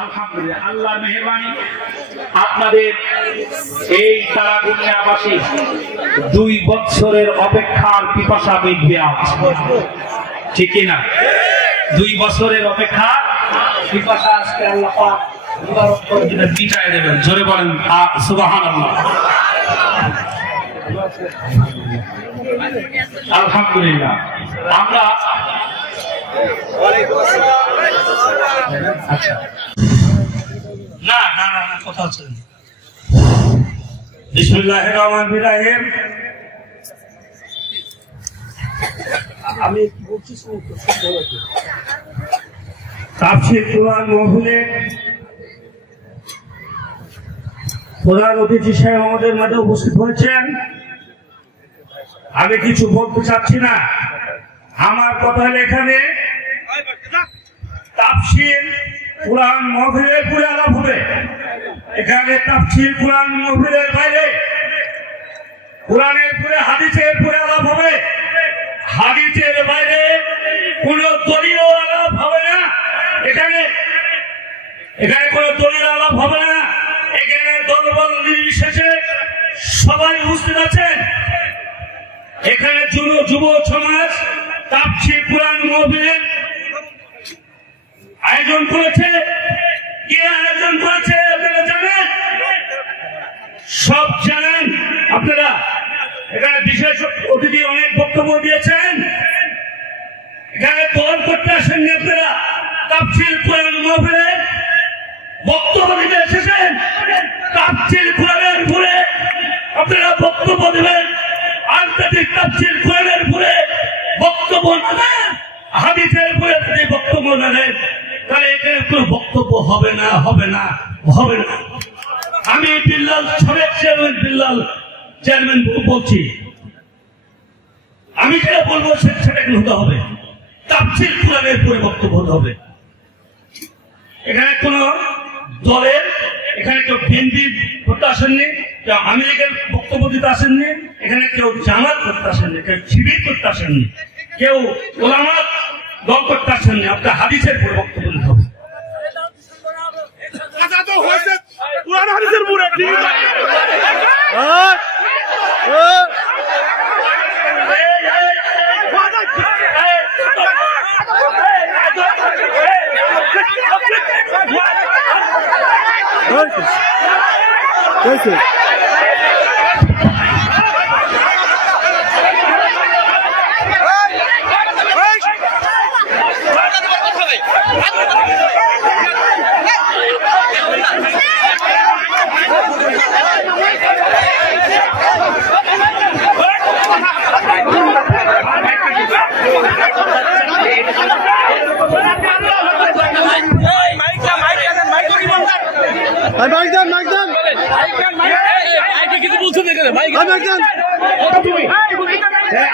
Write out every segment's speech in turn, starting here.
আলহামদুলিল্লাহ, আল্লাহর মেহেরবানি আপনাদের এই তারাগুনিয়াবাসী 2 বছরের অপেক্ষার পিপাসা মিটবে আজ, ঠিক কিনা? 2 বছরের অপেক্ষা পিপাসা আজকে আল্লাহ পাক মুবারক করে মিটায় দেবেন। জোরে বলেন সুবহানাল্লাহ। আলহামদুলিল্লাহ। আমরা আচ্ছা না না না কথা হচ্ছে। বিসমিল্লাহির রহমানির রহিম। আমি বলছি তাফসীর কোরআন মাহফিলে প্রধান অতিথি সাহেব আমাদের মাঝে উপস্থিত হয়েছেন। আমি কিছু বলতে চাচ্ছি না, আমার কথা এখানে তাফসীর কোরআন মাহফিলের পুরো আলাপ হবে। এখানে তাফসীর কোরআন মাহফিলের বাইরে কোরআনের পুরো হাদিসের পুরো আলাপ হবে। হাদিসের বাইরে কোন দলীয় আলাপ হবে না। এখানে কোন দলীয় আলাপ হবে না। এখানে দলবল নির্বিশেষে সবাই উপস্থিত আছেন। এখানে যুব সমাজ তাফসীর কোরআন মাহফিলের আয়োজন করেছে। কে আয়োজন করেছে আপনারা জানেন? সব জানেন আপনারা। এখানে বিশেষ অতিথি অনেক বক্তব্য দিয়েছেন। এখানে দল করতে আসেননি আপনারা, তাফসীর কোরআন মাহফিলের বক্তব্য দিতে এসেছেন। তাফসীর কোরআনের উপরে আপনারা বক্তব্য দেবেন। আন্তর্জাতিক তাফসীর কোরআনের উপরে বক্তব্য না দেন, হাদিসের উপরে যদি বক্তব্য না দেন, তাহলে এখানে কোনো বক্তব্য হবে না, হবে না, হবে না। আমি বিল্লাল সাবেক চেয়ারম্যান বিল্লাল চেয়ারম্যান বলছি, আমি যেটা বলবো সেটা হতে হবে। তাফসীর কোরআনের উপরে বক্তব্য হতে হবে। এখানে কোন দলের, এখানে কেউ বিএনপি করতে আসেননি, কেউ আওয়ামী লীগের বক্তব্য দিতে আসেননি, এখানে কেউ জামাত করতে আসেননি, কেউ শিবির করতে আসেননি, কেউ ওলামা দল করতে আসেননি। আপনার হাদিসের উপরে বক্তব্য দিতে হবে।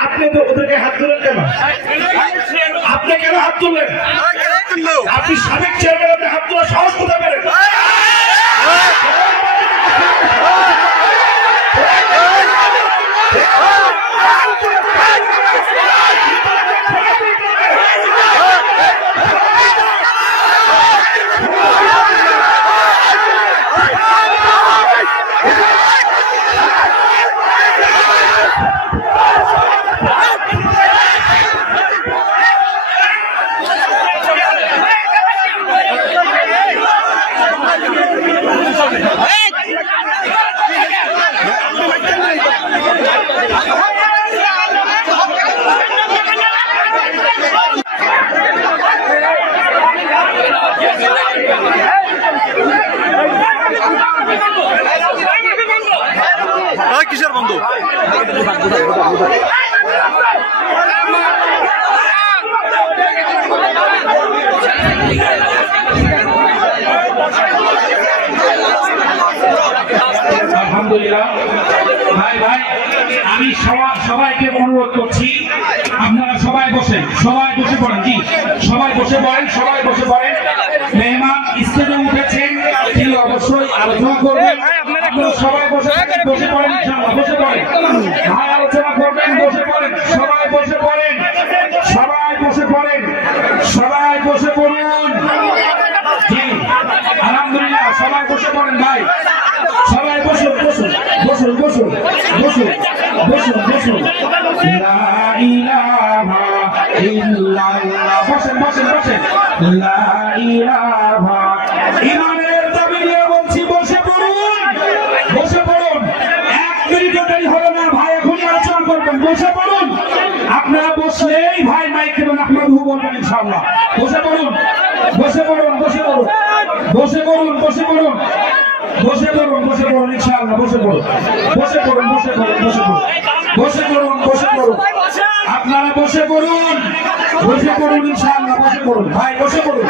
আপনি তো ওদেরকে হাত তুলেন কেন? আপনি কেন হাত তুললেন? আপনি সাবেক চেয়ারম্যান, আপনি হাত তোলার সাহস কোথায় পেলেন? কিসের বন্ধু? আলহামদুলিল্লাহ। ভাই ভাই, আমি সবাইকে অনুরোধ করছি, আপনারা সবাই বসেন, সবাই বসে পড়েন। জি, সবাই বসে পড়েন, সবাই বসে পড়েন। মেহমান স্টেজে উঠেছেন, তিনি অবশ্যই আলোচনা করবেন। আপনারা সবাই বসে পড়েন, বসে পড়েন। ভাই আলোচনা করবেন, বসে পড়েন, সবাই বসে পড়েন, সবাই বসে পড়েন, সবাই বসে পড়ুন। জি ইমানের দাবি নিয়ে বলছি, বসে পড়ুন, বসে পড়ুন। 1 মিনিটও দেরি হলো না ভাই, এখনই আলোচনা করবেন। বসে পড়ুন, আপনারা বসলেই ভাই মাইক দেবেন, আপনারা বলবেন ইনশাআল্লাহ। বসে পড়ুন, বসে পড়ুন, বসে পড়ুন, বসে পড়ুন, বসে পড়ুন, বসে পড়ুন, বসে পড়ুন ইনশাআল্লাহ। বসে পড়ুন, বসে পড়ুন, বসে পড়ুন, বসে পড়ুন, বসে পড়ুন, বসে পড়ুন, আপনারা বসে পড়ুন, বসে পড়ুন ইনশাআল্লাহ। বসে পড়ুন ভাই, বসে পড়ুন,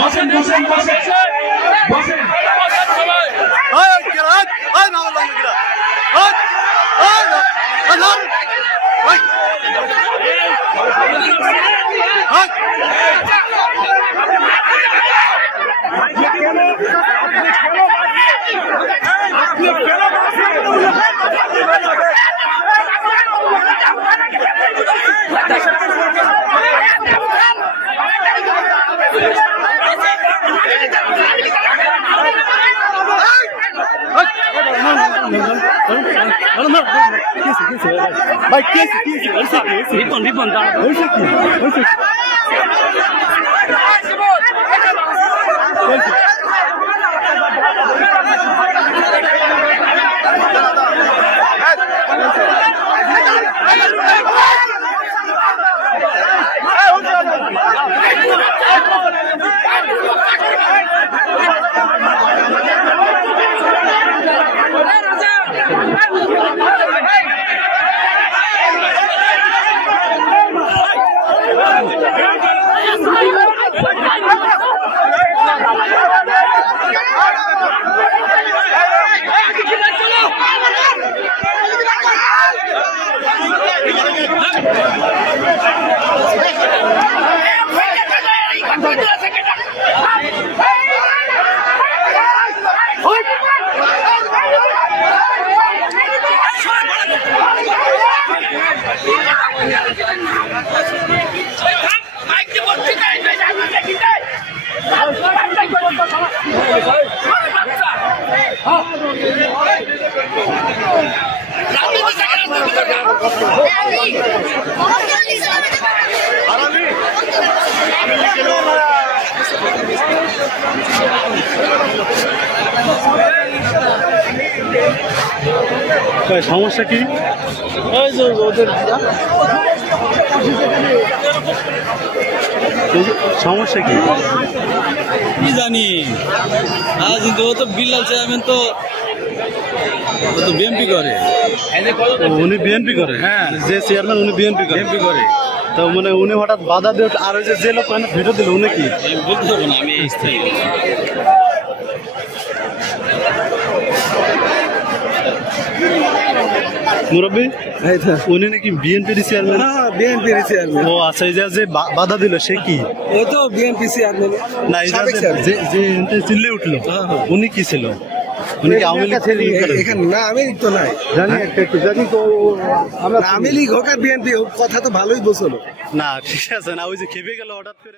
বসেন, বসেন, বসেন, বসেন। ভাই রিপন রিপন সমস্যা কি? সমস্যা কি কি জানি আজ কিন্তু ও তো বিল্লাল চেয়ারম্যান তো বিএনপি করে। উনি বিএনপি করে? হ্যাঁ, যে চেয়ারম্যান উনি বিএনপি করে। তো মানে উনি হঠাৎ বাধা দিয়ে আর ওই যে লোক ভিডিও দিল উনি কি বলতে পারবো না, আমি স্থায়ী মুরব্বী। উনি নাকি বিএনপির চেয়ারম্যান? BNP chairman. ও আচ্ছা, এই যে বাধা দিল সে কি? ও তো বিএনপি চেয়ারম্যান না, যে চিল্লে উঠলো উনি কি ছিল? উনি কি আওয়ামী লীগ? এখানে না, আমি তো নাই জানি জানি তো আওয়ামী লীগ হোক আর বিএনপি হোক, কথা তো ভালোই বলছিল। না ঠিক আছে না, ওই যে খেপে গেল হঠাৎ করে।